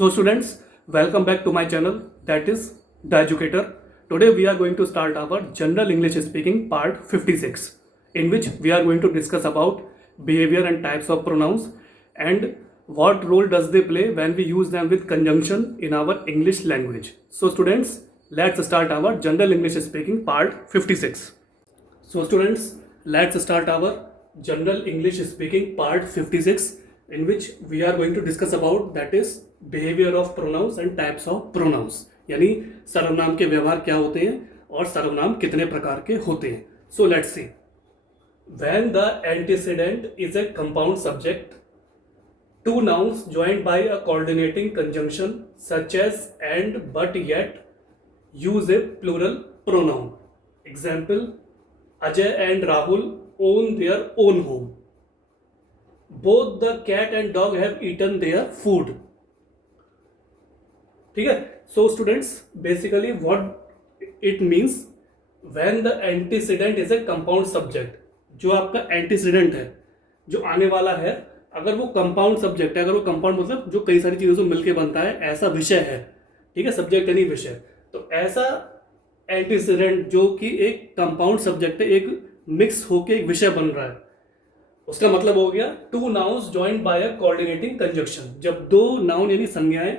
So students, welcome back to my channel, that is The Educator. Today we are going to start our General English Speaking part 56, in which we are going to discuss about behavior and types of pronouns and what role does they play when we use them with conjunction in our English language. So students, let's start our General English Speaking part 56. So students, let's start our General English Speaking part 56, in which we are going to discuss about that is behaviour of pronouns and types of pronouns, यानी सर्वनाम के व्यवहार क्या होते हैं और सर्वनाम कितने प्रकार के होते हैं. So let's see. When the antecedent is a compound subject, two nouns joined by a coordinating conjunction such as and but yet use a plural pronoun. Example, Ajay and Rahul own their own home. Both the cat and dog have eaten their food. ठीक है. So students, basically what it means, when the antecedent is a compound subject, जो आपका antecedent है, जो आने वाला है, अगर वो कंपाउंड सब्जेक्ट है, अगर वो कंपाउंड मतलब जो कई सारी चीजों से मिलकर बनता है, ऐसा विषय है. ठीक है, सब्जेक्ट यानी विषय. तो ऐसा एंटीसीडेंट जो कि एक कंपाउंड सब्जेक्ट है, एक मिक्स होके एक विषय बन रहा है, उसका मतलब हो गया two nouns joined by a coordinating conjunction. जब दो नाउन यानी संज्ञाएं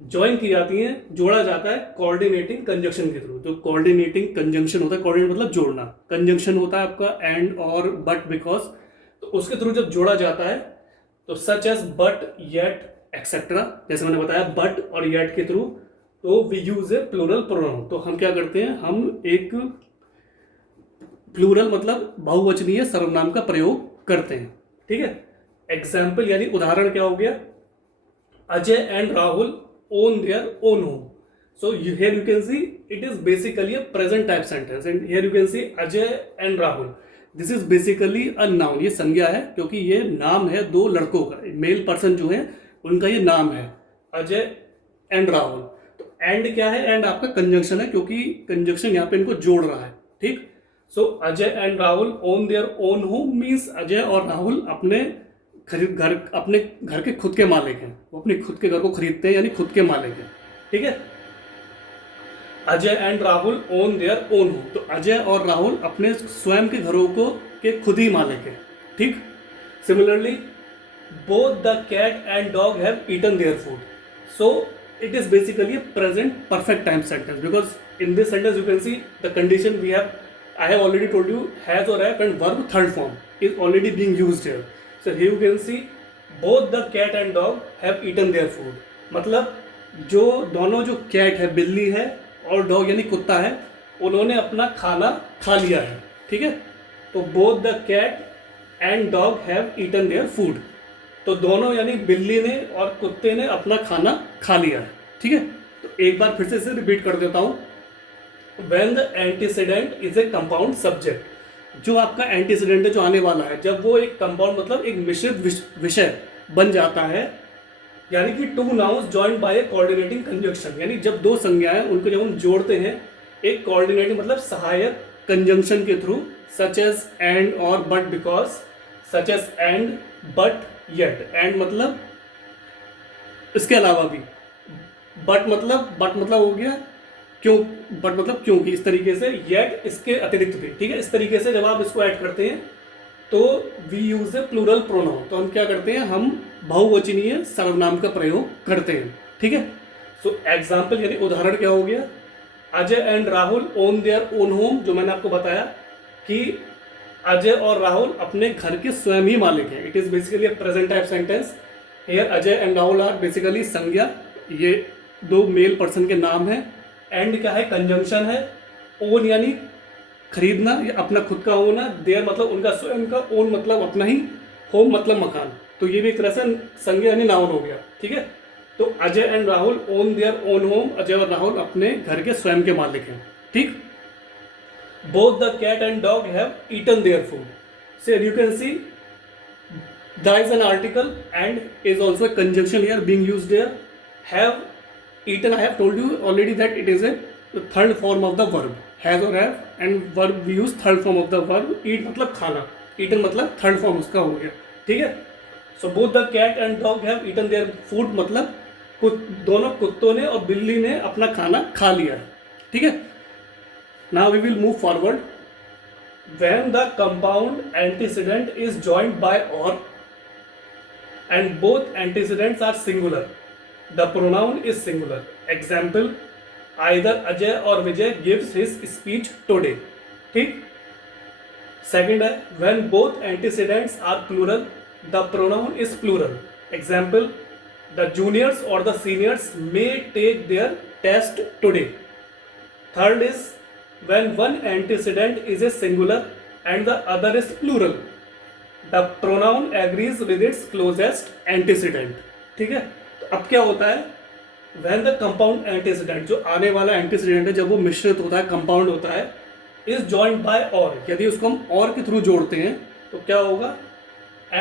ज्वाइन की जाती हैं, जोड़ा जाता है कोऑर्डिनेटिंग कंजंक्शन के थ्रू. जो कोऑर्डिनेटिंग कंजंक्शन होता है, कोऑर्डिनेट मतलब जोड़ना, कंजंक्शन होता है आपका एंड और बट बिकॉज, तो उसके थ्रू जब जोड़ा जाता है तो such as but yet etcetera, जैसे मैंने बताया बट और येट के थ्रू, तो we use a plural pronoun. तो हम क्या करते हैं, हम एक प्लूरल मतलब बहुवचनीय सर्वनाम का प्रयोग करते हैं. ठीक है. एग्जाम्पल यानी उदाहरण क्या हो गया, Ajay and Rahul own their own home. So here you can see it is basically a present type sentence, and here you can see Ajay and Rahul. This is basically a noun. ये संज्ञा है क्योंकि ये नाम है दो लड़कों का, मेल पर्सन जो है उनका ये नाम है, अजय एंड राहुल. तो एंड क्या है, एंड आपका कंजंक्शन है क्योंकि कंजंक्शन यहाँ पे इनको जोड़ रहा है. ठीक. So Ajay and Rahul own their own home means Ajay और राहुल अपने अपने घर के खुद के मालिक हैं, वो अपने खुद के घर को खरीदते हैं, यानी खुद के मालिक हैं. ठीक है. Ajay and Rahul own their own home, तो अजय और राहुल अपने स्वयं के घरों को के खुद ही मालिक हैं. ठीक. Similarly, both the cat and dog have eaten their food. So it is basically present perfect time sentence, because in this sentence you can see the condition we have, I have already told you, has or have and verb third form is already being used here. So here you can see both the cat and dog have eaten their food. मतलब जो दोनों, जो cat है बिल्ली है और dog यानी कुत्ता है, उन्होंने अपना खाना खा लिया है. ठीक है. तो both the cat and dog have eaten their food. तो दोनों यानी बिल्ली ने और कुत्ते ने अपना खाना खा लिया है. ठीक है. तो एक बार फिर से इसे रिपीट कर देता हूँ. When the antecedent is a compound subject, जो आपका एंटीसीडेंट है, जो आने वाला है, जब वो एक कंपाउंड मतलब एक मिश्रित विषय बन जाता है, यानी कि two nouns joined by A coordinating conjunction, यानी जब दो संज्ञाएं उनको जब हम जोड़ते हैं एक कोऑर्डिनेटिंग मतलब सहायक कंजंक्शन के थ्रू, सच एज एंड और but because, such as and but yet. And मतलब इसके अलावा भी, बट मतलब हो गया क्यों, बट मतलब क्योंकि, इस तरीके से, येट इसके अतिरिक्त भी. ठीक है. इस तरीके से जब आप इसको ऐड करते हैं तो we use a plural pronoun. तो हम क्या करते हैं, हम बहुवचनीय सर्वनाम का प्रयोग करते हैं. ठीक है. सो एग्जाम्पल यानी उदाहरण क्या हो गया, Ajay and Rahul own their own home, जो मैंने आपको बताया कि अजय और राहुल अपने घर के स्वयं ही मालिक हैं. It is basically a present type sentence. Here Ajay and Rahul are basically संज्ञा, ये दो मेल पर्सन के नाम है. एंड क्या है, कंजंक्शन है. ओन यानी खरीदना या अपना खुद का होना. देयर मतलब उनका स्वयं का. ओन मतलब अपना ही. होम मतलब मकान. तो ये भी एक तरह से संज्ञा यानी नाउन हो गया. ठीक है. तो Ajay and Rahul own their own home, Ajay और राहुल अपने घर के स्वयं के मालिक हैं. ठीक. Both the cat and dog have eaten their food. So you can see the is an article and is also a conjunction here being used here. Have eaten, I have told you already that it is a third form of the verb. Has or have, and verb we use third form of the verb. Eat मतलब खाना, eaten मतलब third form उसका हो गया. ठीक है. So both the cat and dog have eaten their food मतलब दोनों कुत्तों ने और बिल्ली ने अपना खाना खा लिया। ठीक है, now we will move forward. When the compound antecedent is joined by और and both antecedents are singular, the pronoun is singular. Example, either Ajay और Vijay gives his speech today. ठीक। सेकंड है, when both antecedents are plural, the pronoun is plural. Example, the juniors और the seniors may take their test today. Third is when one antecedent is a singular and the other is plural, the pronoun agrees with its closest antecedent। ठीक है, तो अब क्या होता है, when the compound antecedent, जो आने वाला antecedent है जब वो मिश्रित होता है, कंपाउंड होता है, is joined by or, यदि उसको हम और के थ्रू जोड़ते हैं तो क्या होगा,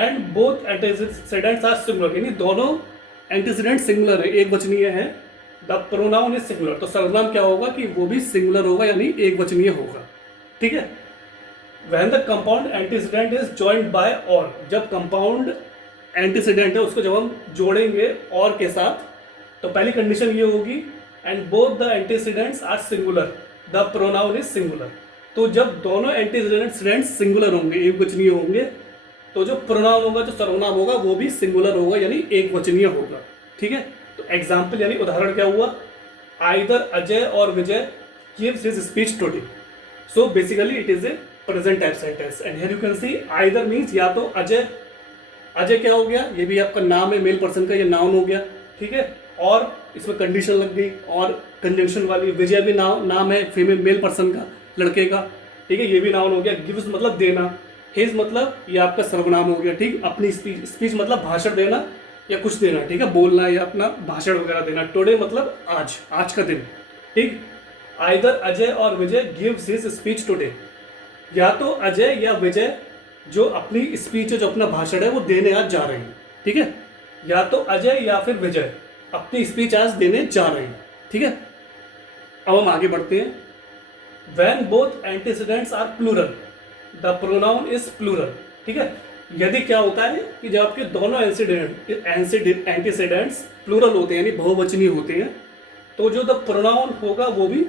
and both antecedents are similar, यानी दोनों antecedent सिंगुलर है, एक वचनीय है, द प्रोनाउन इज सिंगुलर, तो सर्वनाम क्या होगा कि वो भी सिंगुलर होगा यानी एक वचनीय होगा। ठीक है, when the compound antecedent is joined by और, जब कंपाउंड एंटीसीडेंट है उसको जब हम जोड़ेंगे और के साथ तो पहली कंडीशन ये होगी, and both the antecedents are singular, the pronoun is singular. तो जब दोनों एंटीसीडेंट्स सिंगुलर होंगे, एक वचनीय होंगे, तो जो प्रोनाउन होगा, जो सर्वनाम होगा, वो भी सिंगुलर होगा यानी एक वचनीय होगा। ठीक है, तो एग्जाम्पल यानी उदाहरण क्या हुआ, आइदर अजय और Vijay gives his speech today. So basically it is a present type sentence and here you can see either means या तो अजय, अजय क्या हो गया, ये भी आपका नाम है मेल पर्सन का, ये नाउन हो गया। ठीक है, और इसमें कंडीशन लग गई और कंजंक्शन वाली, विजय भी नाम है फीमेल मेल पर्सन का, लड़के का। ठीक है, ये भी नाउन हो गया। गिव्स मतलब देना, हिज मतलब ये आपका सर्वनाम हो गया। ठीक, अपनी स्पीच मतलब भाषण देना या कुछ देना। ठीक है, बोलना या अपना भाषण वगैरह देना। टुडे मतलब आज, आज का दिन। ठीक, आइदर अजय और Vijay gives his speech today, या तो अजय या विजय जो अपनी स्पीच है, जो अपना भाषण है वो देने आज जा रहे हैं। ठीक है, या तो अजय या फिर विजय अपनी स्पीच आज देने जा रहे हैं। ठीक है, अब हम आगे बढ़ते हैं। When both antecedents are plural, the pronoun is plural. ठीक है, यदि क्या होता है कि जब आपके दोनों एंटीसीडेंट्स प्लूरल होते हैं यानी बहुवचनीय होते हैं, तो जो द प्रोनाउन होगा वो भी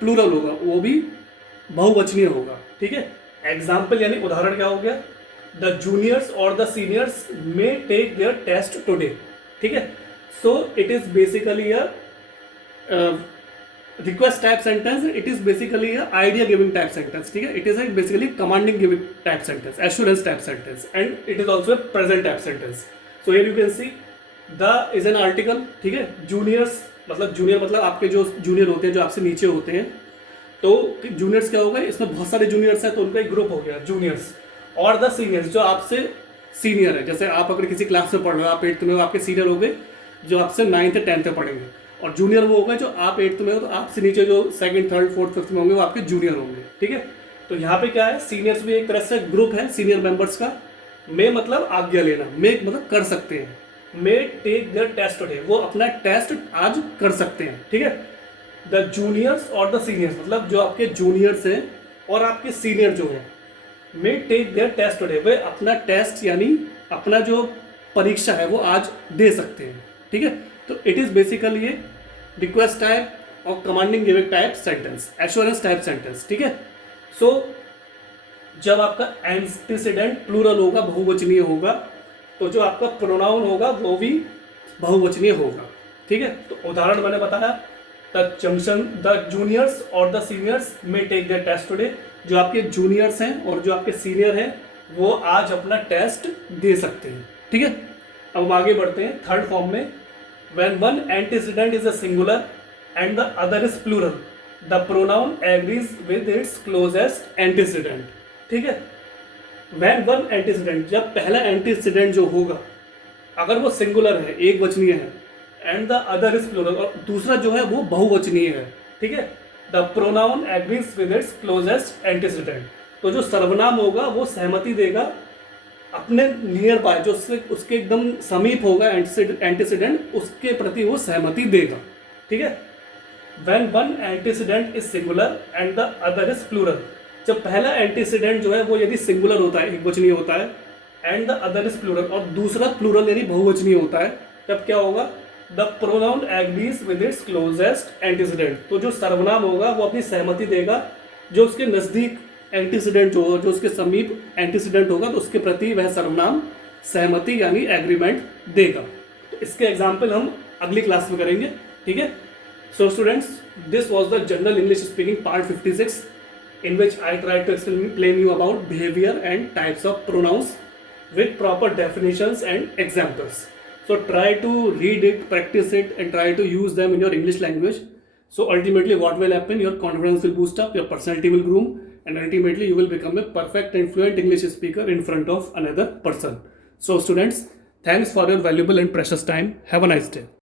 प्लूरल होगा, वो भी बहुवचनीय होगा। ठीक है, एग्जाम्पल यानी उदाहरण क्या हो गया, द जूनियर्स और the seniors may take their test today. ठीक है, so it is basically a request type sentence, it is basically a idea giving type sentence. ठीक है, it is a basically commanding giving type sentence, assurance type sentence, and it is also a present type sentence. So here you can see the is an article. ठीक है, juniors मतलब junior मतलब आपके जो junior होते हैं, जो आपसे नीचे होते हैं, तो जूनियर्स क्या होगा, इसमें बहुत सारे जूनियर्स हैं तो उनका एक ग्रुप हो गया जूनियर्स, और द सीनियर्स जो आपसे सीनियर है। जैसे आप अगर किसी क्लास में पढ़ रहे हो, आप 8th में हो, आपके सीनियर हो गए जो आपसे 9th या 10th में पढ़ेंगे, और जूनियर वो होगा जो आप 8th में हो, तो आपसे नीचे जो 2nd, 3rd, 4th, 5th में होंगे वो आपके जूनियर होंगे। ठीक है, तो यहाँ पे क्या है, सीनियर्स भी एक तरह से ग्रुप है सीनियर मेंबर्स का। मे मतलब आज्ञा लेना, मेक मतलब कर सकते हैं, may take their test today, वो अपना टेस्ट आज कर सकते हैं। ठीक है, द जूनियर्स और द सीनियर्स मतलब जो आपके जूनियर्स हैं और आपके सीनियर जो हैं, may take their test today, वे अपना टेस्ट यानी अपना जो परीक्षा है वो आज दे सकते हैं। ठीक है, तो it is basically a request type और commanding giving type sentence, assurance type sentence. ठीक है, सो जब आपका एंटीसीडेंट प्लूरल होगा, बहुवचनीय होगा, तो जो आपका प्रोनाउन होगा वो भी बहुवचनीय होगा। ठीक है, तो उदाहरण मैंने बताया, द जूनियर्स और द सीनियर्स में टेक देयर टेस्ट टुडे, जो आपके जूनियर्स हैं और जो आपके सीनियर हैं वो आज अपना टेस्ट दे सकते हैं। ठीक है, अब हम आगे बढ़ते हैं थर्ड फॉर्म में। When one antecedent is a singular and the other is plural, the pronoun agrees with its closest antecedent. ठीक है, when one antecedent, जब पहला antecedent जो होगा अगर वो सिंगुलर है, एक वचनीय है, and the other is plural, और दूसरा जो है वो बहुवचनीय है। ठीक है, the pronoun agrees with its closest antecedent, तो जो सर्वनाम होगा वो सहमति देगा अपने नियर बाय, जो उसके एकदम समीप होगा एंटीसीडेंट, उसके प्रति वो सहमति देगा। ठीक है, when one antecedent is singular and the other is plural, जब पहला एंटीसीडेंट जो है वो यदि सिंगुलर होता है, एक वचनीय होता है, and the other is plural, और दूसरा प्लूरल यानी बहुवचनीय होता है, तब क्या होगा, the pronoun agrees with its closest antecedent, तो जो सर्वनाम होगा वो अपनी सहमति देगा जो उसके नजदीक एंटीसीडेंट जो उसके समीप एंटीसीडेंट होगा तो उसके प्रति वह सर्वनाम सहमति यानी एग्रीमेंट देगा। तो इसके एग्जाम्पल हम अगली क्लास में करेंगे, ठीक है। So students, this was the general English speaking part 56 in which I tried to explain you about behavior and types of pronouns with proper definitions and examples. So try to read it, practice it, and try to use them in your English language. So ultimately what will happen, your confidence will boost up, your personality will groom, and ultimately you will become a perfect and fluent English speaker in front of another person. So students, thanks for your valuable and precious time. Have a nice day.